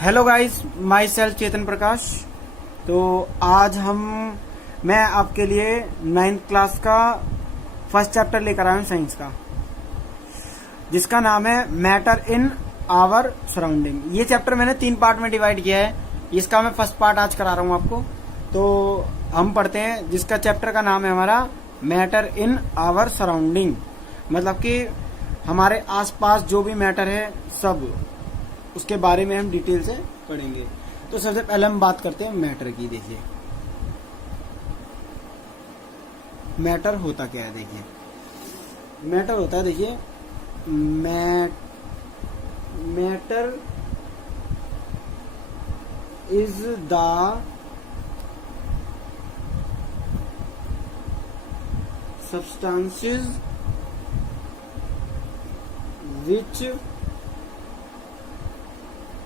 Hello guys, my self चेतन प्रकाश। तो आज मैं आपके लिए 9th क्लास का फर्स्ट चैप्टर लेकर आया हूँ साइंस का, जिसका नाम है मैटर इन आवर सराउंडिंग। ये चैप्टर मैंने 3 पार्ट में डिवाइड किया है। इसका मैं फर्स्ट पार्ट आज करा रहा हूँ आपको। तो हम पढ़ते हैं, जिसका चैप्टर का नाम है हमारा मैटर इन आवर सराउंडिंग। मतलब कि हमारे आसपास जो भी मैटर है सब उसके बारे में हम डिटेल से पढ़ेंगे। तो सबसे पहले हम बात करते हैं मैटर की। देखिए मैटर होता क्या है। देखिए मैटर होता है, देखिए matter is the substances which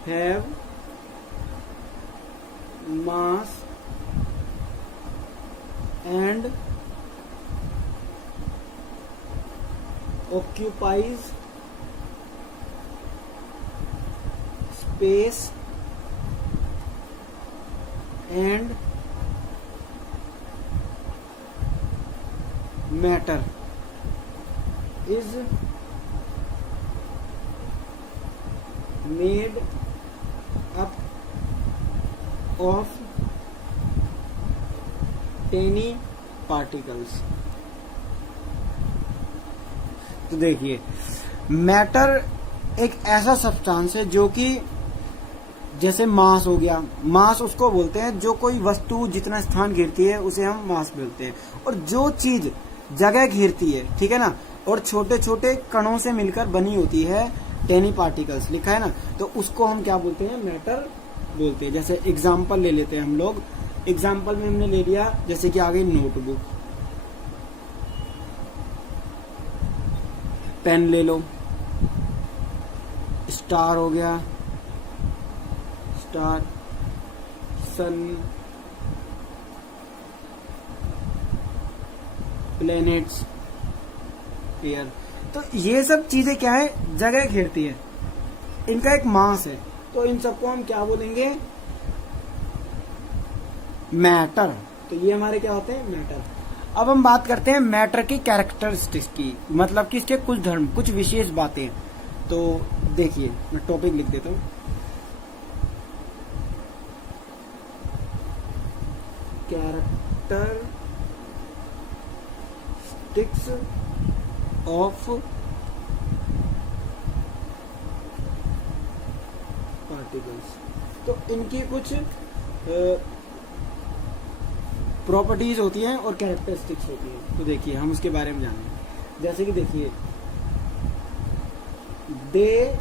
have mass and occupies space and matter is made up of tiny particles। तो देखिए मैटर एक ऐसा सब्सटेंस है जो कि जैसे मास हो गया, मास उसको बोलते हैं जो कोई वस्तु जितना स्थान घेरती है उसे हम मास बोलते हैं। और जो चीज जगह घेरती है, ठीक है ना, और छोटे छोटे कणों से मिलकर बनी होती है, टेनी पार्टिकल्स लिखा है ना, तो उसको हम क्या बोलते हैं, मैटर बोलते हैं। जैसे एग्जाम्पल ले लेते हैं हम लोग। एग्जाम्पल में हमने ले लिया जैसे कि आ गई नोटबुक, पेन ले लो, स्टार हो गया, स्टार, सन, प्लैनेट्स, एयर। तो ये सब चीजें क्या है, जगह घेरती है, इनका एक मास है। तो इन सबको हम क्या बोलेंगे, मैटर। तो ये हमारे क्या होते हैं, मैटर। अब हम बात करते हैं मैटर की कैरेक्टरिस्टिक्स की, मतलब कि इसके कुछ धर्म, कुछ विशेष बातें। तो देखिए मैं टॉपिक लिख देता हूं, कैरेक्टरिस्टिक्स ऑफ पार्टिकल्स। तो इनकी कुछ प्रॉपर्टीज होती हैं और कैरेक्टरिस्टिक्स होती हैं। तो देखिए हम उसके बारे में जानेंगे। जैसे कि देखिए दे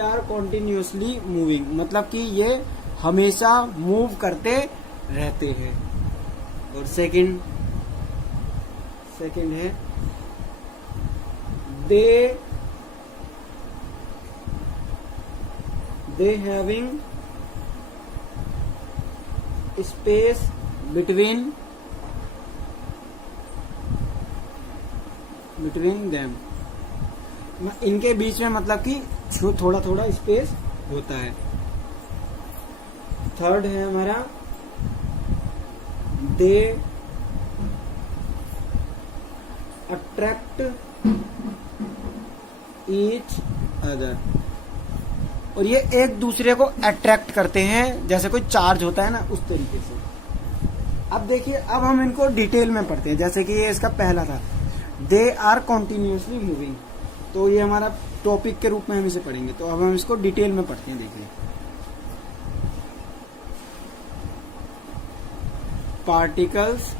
आर कॉन्टिन्यूसली मूविंग, मतलब कि ये हमेशा मूव करते रहते हैं। और सेकंड है they having space between them, इनके बीच में मतलब कि थोड़ा थोड़ा स्पेस होता है। थर्ड है हमारा दे अट्रैक्ट ईच अदर, और ये एक दूसरे को अट्रैक्ट करते हैं, जैसे कोई चार्ज होता है ना, उस तरीके से। अब देखिए अब हम इनको डिटेल में पढ़ते हैं। जैसे कि ये इसका पहला था, दे आर कॉन्टिन्यूसली मूविंग। तो ये हमारा टॉपिक के रूप में हम इसे पढ़ेंगे। तो अब हम इसको डिटेल में पढ़ते हैं। देखिए particles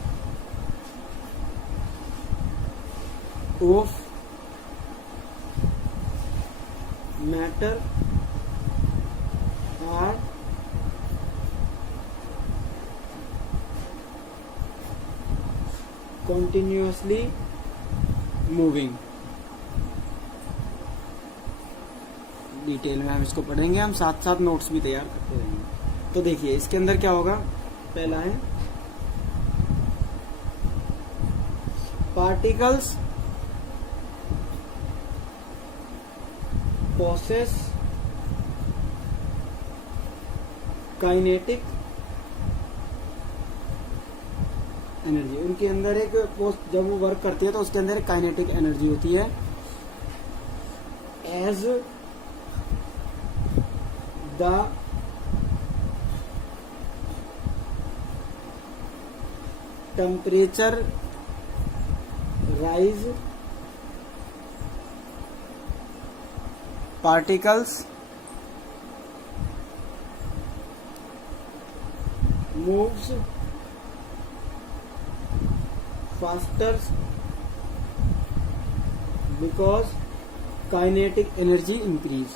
of matter are continuously moving। Detail में हम इसको पढ़ेंगे, हम साथ साथ नोट्स भी तैयार करते रहेंगे। तो देखिए इसके अंदर क्या होगा, पहला है पार्टिकल्स possess काइनेटिक एनर्जी। उनके अंदर एक जब वो वर्क करती है तो उसके अंदर एक काइनेटिक एनर्जी होती है। As the temperature rise, particles moves faster because kinetic energy increase।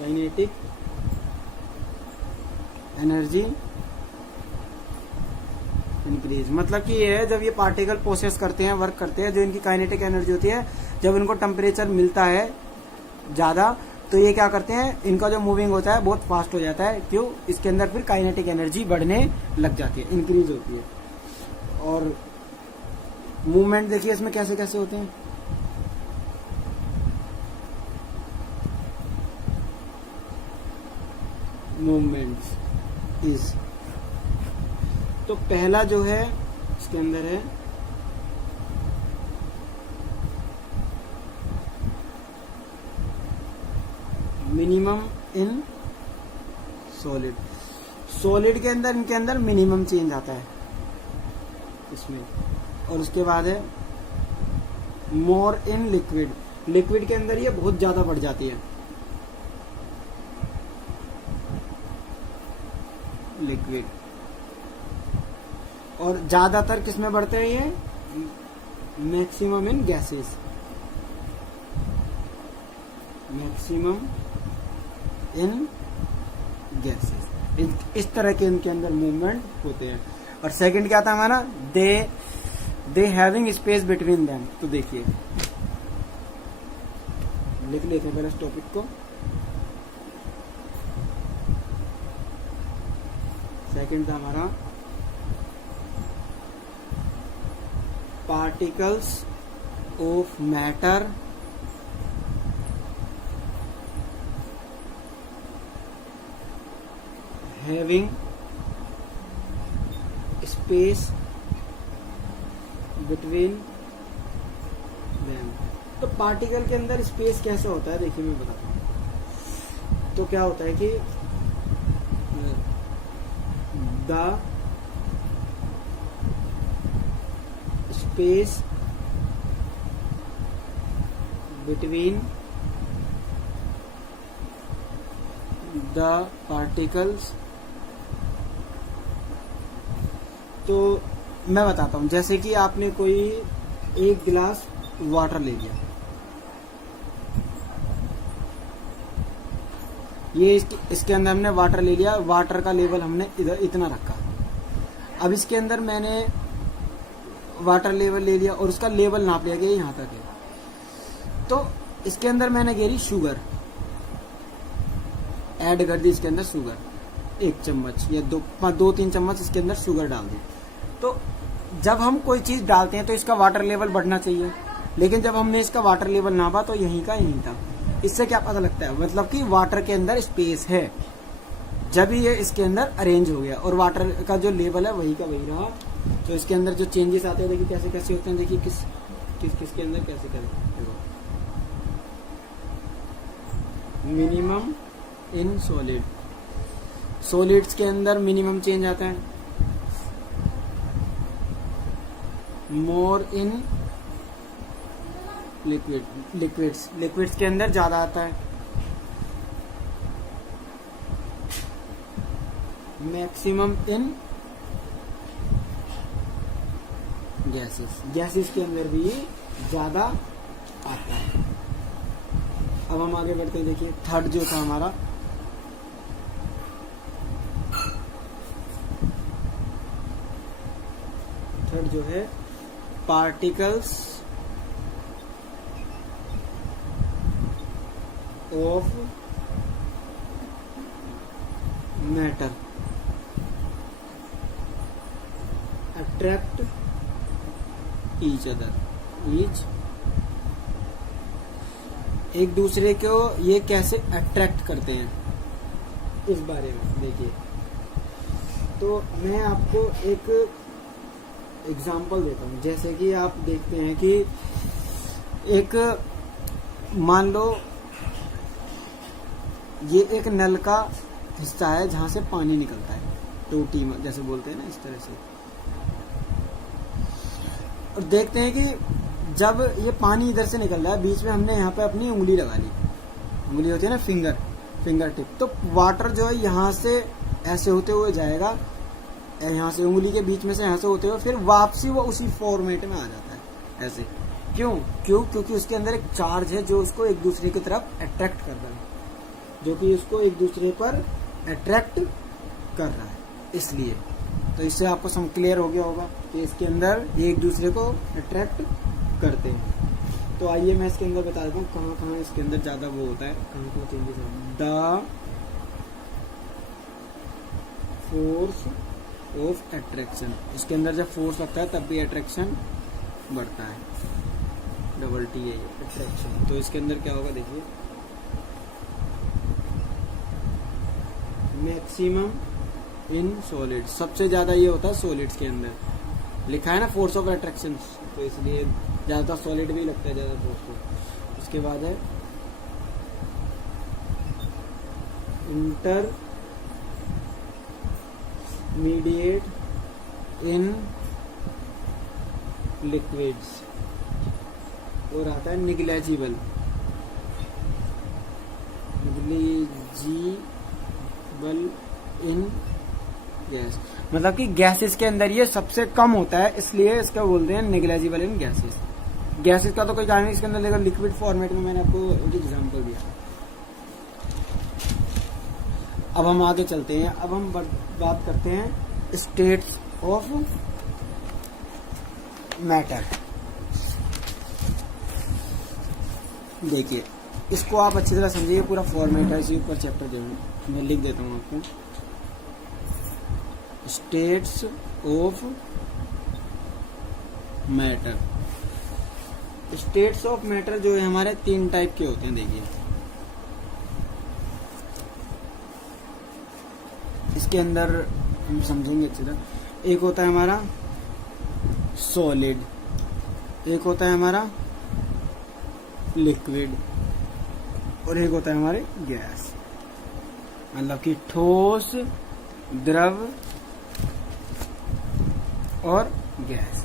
kinetic energy increase मतलब कि ये है, जब ये पार्टिकल प्रोसेस करते हैं, वर्क करते हैं, जो इनकी काइनेटिक एनर्जी होती है, जब इनको टेम्परेचर मिलता है ज्यादा तो ये क्या करते हैं, इनका जो मूविंग होता है बहुत फास्ट हो जाता है। क्यों? इसके अंदर फिर काइनेटिक एनर्जी बढ़ने लग जाती है, इंक्रीज होती है। और मूवमेंट देखिए इसमें कैसे कैसे होते हैं। मूवमेंट्स इज, तो पहला जो है इसके अंदर है मिनिमम इन सॉलिड। सॉलिड के अंदर, इनके अंदर मिनिमम चेंज आता है इसमें। और उसके बाद है मोर इन लिक्विड। लिक्विड के अंदर ये बहुत ज्यादा बढ़ जाती है। लिक्विड और ज्यादातर किसमें बढ़ते हैं ये? Maximum in gases. Maximum in gases. इस तरह के इनके अंदर मूवमेंट होते हैं। और सेकंड क्या था हमारा? They having space between them. तो देखिए लिख लेते हैं पहले इस टॉपिक को। सेकंड था हमारा particles of matter having space between them। तो पार्टिकल के अंदर स्पेस कैसे होता है देखिए मैं बताता हूँ। तो क्या होता है कि the space between the particles। तो मैं बताता हूं, जैसे कि आपने कोई एक गिलास वाटर ले लिया, ये इसके अंदर हमने वाटर ले लिया, वाटर का लेवल हमने इधर इतना रखा। अब इसके अंदर मैंने वाटर लेवल ले लिया और उसका लेवल नाप लिया गया यहाँ तक है। तो इसके अंदर मैंने घेरी शुगर, ऐड कर दी इसके अंदर शुगर, 1 चम्मच या 2-3 चम्मच इसके अंदर शुगर डाल दी। तो जब हम कोई चीज डालते हैं तो इसका वाटर लेवल बढ़ना चाहिए, लेकिन जब हमने इसका वाटर लेवल नापा तो यहीं का यहीं था। इससे क्या पता लगता है? मतलब कि वाटर के अंदर स्पेस है, जब ये इसके अंदर अरेंज हो गया और वाटर का जो लेवल है वही का वही रहा। तो इसके अंदर जो चेंजेस आते हैं देखिए कैसे कैसे होते हैं। देखिए किसके अंदर कैसे कैसे। मिनिमम इन सॉलिड, सॉलिड्स के अंदर मिनिमम चेंज आता है। मोर इन लिक्विड्स के अंदर ज्यादा आता है। मैक्सिमम इन गैसेस के अंदर भी ज्यादा आता है। अब हम आगे बढ़ते हैं। देखिए थर्ड जो था हमारा, थर्ड जो है particles of matter attract each other, एक दूसरे को ये कैसे अट्रैक्ट करते हैं इस बारे में देखिए। तो मैं आपको एक एग्जांपल देता हूँ। जैसे कि आप देखते हैं कि एक मान लो ये एक नल का हिस्सा है जहां से पानी निकलता है, टोटी जैसे बोलते हैं ना, इस तरह से। और देखते हैं कि जब ये पानी इधर से निकल रहा है, बीच में हमने यहाँ पे अपनी उंगली लगा ली, उंगली होती है ना फिंगर टिप, तो वाटर जो है यहाँ से ऐसे होते हुए जाएगा, यहाँ से उंगली के बीच में से यहाँ से होते हुए फिर वापसी वो उसी फॉर्मेट में आ जाता है ऐसे। क्योंकि उसके अंदर एक चार्ज है जो उसको एक दूसरे की तरफ अट्रैक्ट कर रहा है, जो कि उसको एक दूसरे पर अट्रैक्ट कर रहा है, इसलिए। तो इससे आपको सम क्लियर हो गया होगा कि इसके अंदर ये एक दूसरे को अट्रैक्ट करते हैं। तो आइए मैं इसके अंदर बता देता हूँ कहाँ कहाँ इसके अंदर ज्यादा वो होता है, कहाँ कहाँ चेंजेस होता है। द फोर्स ऑफ अट्रैक्शन, इसके अंदर जब फोर्स लगता है तब भी अट्रैक्शन बढ़ता है, डबल टी है अट्रैक्शन। तो इसके अंदर क्या होगा देखिए, मैक्सिमम इन सॉलिड, सबसे ज्यादा ये होता है सॉलिड्स के अंदर, लिखा है ना फोर्स ऑफ अट्रैक्शन, तो इसलिए ज्यादातर सॉलिड भी लगता है ज्यादा फोर्स को। उसके बाद है इंटरमीडिएट इन लिक्विड्स, और आता है निग्लेजिबल इन गैस, मतलब कि गैसेस के अंदर ये सबसे कम होता है, इसलिए इसका बोलते हैं निग्लेजिबल इन गैसेस। गैसेस का तो कोई कारण नहीं इसके अंदर, लेकिन लिक्विड फॉर्मेट में मैंने आपको एक एग्जांपल दिया। अब हम आगे चलते हैं, अब हम बात करते हैं स्टेट्स ऑफ मैटर। देखिए इसको आप अच्छी तरह समझिए, पूरा फॉर्मेट है, इसी ऊपर चैप्टर देंगे, मैं लिख देता हूँ आपको। States of matter, states of matter जो है हमारे 3 टाइप के होते हैं। देखिए इसके अंदर हम समझेंगे अच्छी तरह, एक होता है हमारा सॉलिड, एक होता है हमारा लिक्विड, और एक होता है हमारे गैस, मतलब कि ठोस, द्रव और गैस,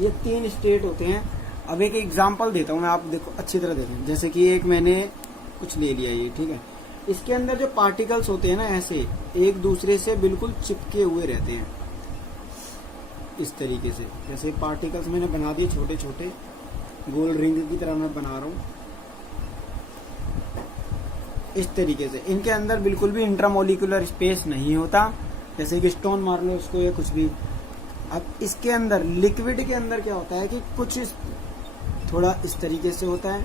ये 3 स्टेट होते हैं। अब एक एग्जांपल देता हूं मैं, आप देखो अच्छी तरह देखें। जैसे कि एक मैंने कुछ ले लिया ये, ठीक है, इसके अंदर जो पार्टिकल्स होते हैं ना, ऐसे एक दूसरे से बिल्कुल चिपके हुए रहते हैं इस तरीके से। जैसे पार्टिकल्स मैंने बना दिए छोटे छोटे, गोल रिंग की तरह मैं बना रहा हूं इस तरीके से। इनके अंदर बिल्कुल भी इंट्रामोलिकुलर स्पेस नहीं होता, जैसे कि स्टोन मार लो उसको या कुछ भी। अब इसके अंदर लिक्विड के अंदर क्या होता है कि कुछ थोड़ा इस तरीके से होता है,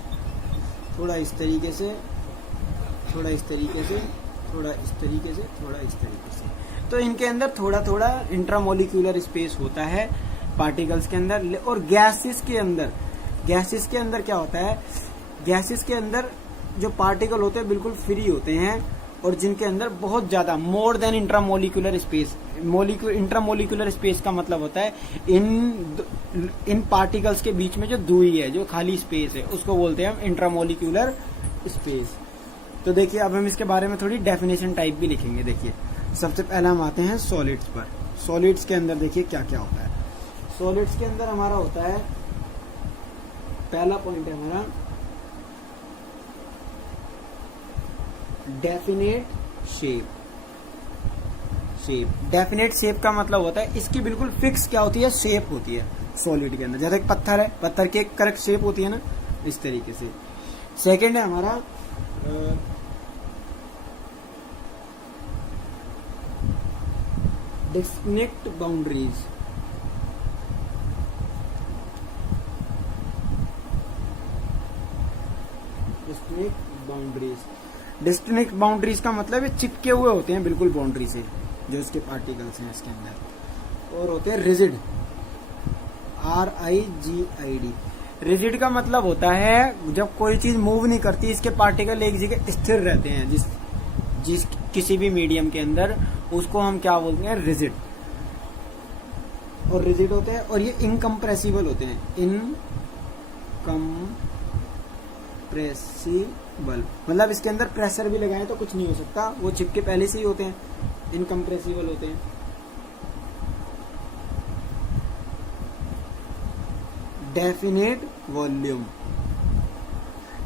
थोड़ा इस तरीके से, थोड़ा इस तरीके से, थोड़ा इस तरीके से, थोड़ा इस तरीके से। तो इनके अंदर थोड़ा थोड़ा इंट्रामोलिकुलर स्पेस होता है पार्टिकल्स के अंदर। और गैसेस के अंदर क्या होता है, गैसेस के अंदर जो पार्टिकल होते हैं बिल्कुल फ्री होते हैं, और जिनके अंदर बहुत ज्यादा more than intramolecular space. Intramolecular space का मतलब होता है इन पार्टिकल्स के बीच में जो दूरी है, जो खाली स्पेस है, उसको बोलते हैं हम इंट्रामोलिकुलर स्पेस। तो देखिए अब हम इसके बारे में थोड़ी डेफिनेशन टाइप भी लिखेंगे। देखिए सबसे पहले हम आते हैं सॉलिड्स पर। सॉलिड्स के अंदर देखिए क्या क्या होता है। सॉलिड्स के अंदर हमारा होता है, पहला पॉइंट है हमारा डेफिनेट शेप। डेफिनेट शेप का मतलब होता है इसकी बिल्कुल फिक्स क्या होती है, शेप होती है सॉलिड के अंदर। जैसे एक पत्थर है, पत्थर की एक करेक्ट शेप होती है ना, इस तरीके से। सेकंड है हमारा डिस्टिंक्ट बाउंड्रीज। डिस्टिंक्ट बाउंड्रीज का मतलब ये चिपके हुए होते हैं बिल्कुल बाउंड्री से, जो इसके पार्टिकल्स हैं इसके अंदर। और होते हैं रिजिड। RIGID। रिजिड का मतलब होता है जब कोई चीज मूव नहीं करती, इसके पार्टिकल एक जगह स्थिर रहते हैं, जिस किसी भी मीडियम के अंदर, उसको हम क्या बोलते हैं, रिजिड। और रिजिड होते हैं, और ये इनकम्प्रेसिबल होते हैं, इनकम्प्रेसिबल मतलब इसके अंदर प्रेशर भी लगाए तो कुछ नहीं हो सकता, वो चिपके पहले से ही होते हैं, इनकम्प्रेसिबल होते हैं। डेफिनेट वॉल्यूम,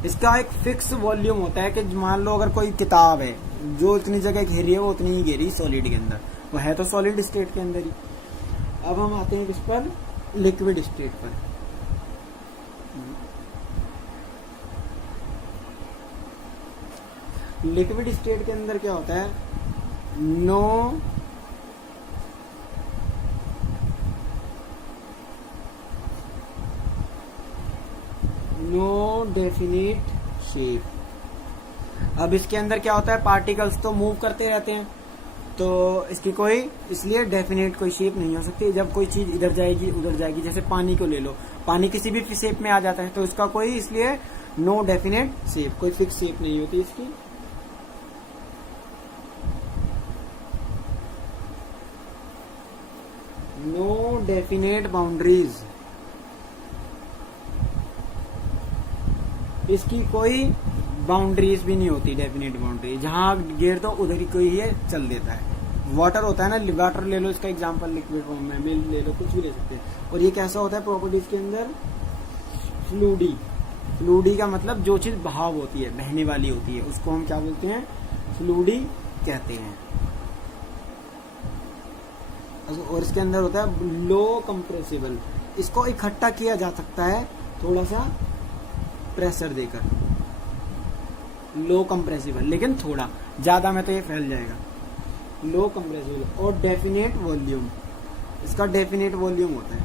इसका एक फिक्स वॉल्यूम होता है कि मान लो अगर कोई किताब है जो इतनी जगह घेरी है वो उतनी ही घेरी सॉलिड के अंदर, वो है तो सॉलिड स्टेट के अंदर ही। अब हम आते हैं किस पर, लिक्विड स्टेट पर। लिक्विड स्टेट के अंदर क्या होता है, नो डेफिनिट शेप। अब इसके अंदर क्या होता है, पार्टिकल्स तो मूव करते रहते हैं, तो इसकी कोई इसलिए डेफिनेट कोई शेप नहीं हो सकती। जब कोई चीज इधर जाएगी उधर जाएगी, जैसे पानी को ले लो, पानी किसी भी शेप में आ जाता है, तो इसका कोई इसलिए नो डेफिनेट शेप, कोई फिक्स शेप नहीं होती इसकी। नो डेफिनेट बाउंड्रीज, इसकी कोई बाउंड्रीज भी नहीं होती, डेफिनेट बाउंड्री, जहां गिर दो उधर ही कोई ये चल देता है। वाटर होता है ना, वाटर ले लो इसका एग्जांपल, लिक्विड फॉर्म में, मिल्क ले लो, कुछ भी ले सकते हैं। और ये कैसा होता है प्रॉपर्टीज के अंदर, फ्लूडी। फ्लूडी का मतलब जो चीज बहाव होती है, बहने वाली होती है, उसको हम क्या बोलते हैं, फ्लूडी कहते हैं। और इसके अंदर होता है लो कंप्रेसिबल, इसको इकट्ठा किया जा सकता है थोड़ा सा प्रेशर देकर, लो कंप्रेसिबल, लेकिन थोड़ा ज्यादा में तो ये फैल जाएगा, लो कंप्रेसिबल। और डेफिनेट वॉल्यूम, इसका डेफिनेट वॉल्यूम होता है,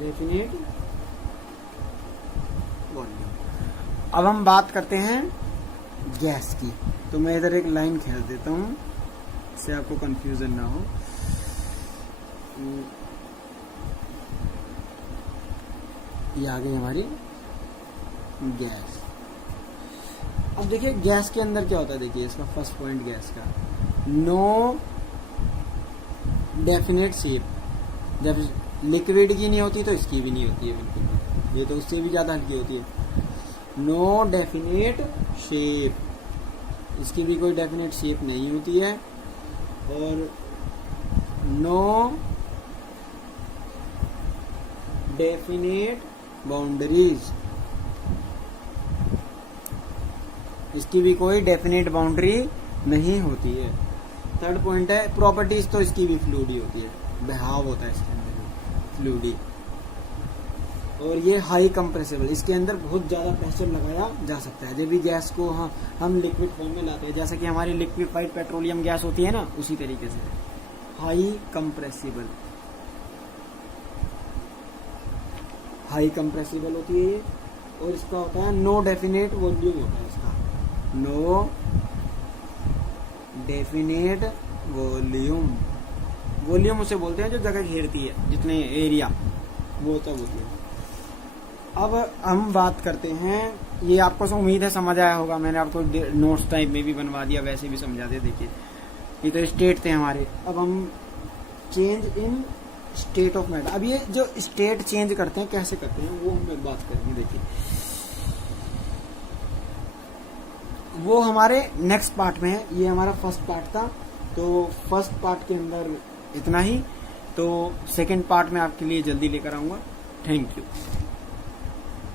डेफिनेट वॉल्यूम। अब हम बात करते हैं गैस की, तो मैं इधर एक लाइन खींच देता हूं, इससे आपको कंफ्यूजन ना हो। ये आ गई हमारी गैस। अब देखिए गैस के अंदर क्या होता है, देखिए इसका फर्स्ट पॉइंट गैस का, नो डेफिनेट शेप। जब लिक्विड की नहीं होती तो इसकी भी नहीं होती है बिल्कुल, ये तो उससे भी ज्यादा हल्की होती है। नो डेफिनेट शेप, इसकी भी कोई डेफिनेट शेप नहीं होती है। और नो डेफिनेट बाउंड्रीज, इसकी भी कोई डेफिनेट बाउंड्री नहीं होती है। थर्ड पॉइंट है प्रॉपर्टीज, तो इसकी भी फ्लूडी होती है, बहाव होता है इसके अंदर फ्लूडी। और ये हाई कंप्रेसिबल, इसके अंदर बहुत ज्यादा प्रेशर लगाया जा सकता है। जब भी गैस को हम लिक्विड फॉर्म में लाते हैं, जैसा कि हमारी लिक्विफाइड पेट्रोलियम गैस होती है ना, उसी तरीके से हाई कंप्रेसिबल, हाई कंप्रेसिबल होती है ये। और इसका होता है नो डेफिनेट वॉल्यूम होता है इसका, नो डेफिनेट वॉल्यूम। वॉल्यूम उसे बोलते हैं जो जगह घेरती है, जितने एरिया, वो तब होती है। अब हम बात करते हैं, ये आपको उम्मीद है समझ आया होगा, मैंने आपको नोट्स टाइप में भी बनवा दिया, वैसे भी समझा दिया। देखिए ये तो स्टेट थे हमारे, अब हम change in state of matter. अब ये जो स्टेट चेंज करते हैं कैसे करते हैं वो हम बात करेंगे। देखिए वो हमारे नेक्स्ट पार्ट में है, ये हमारा फर्स्ट पार्ट था, तो फर्स्ट पार्ट के अंदर इतना ही, तो सेकंड पार्ट में आपके लिए जल्दी लेकर आऊंगा। Thank you.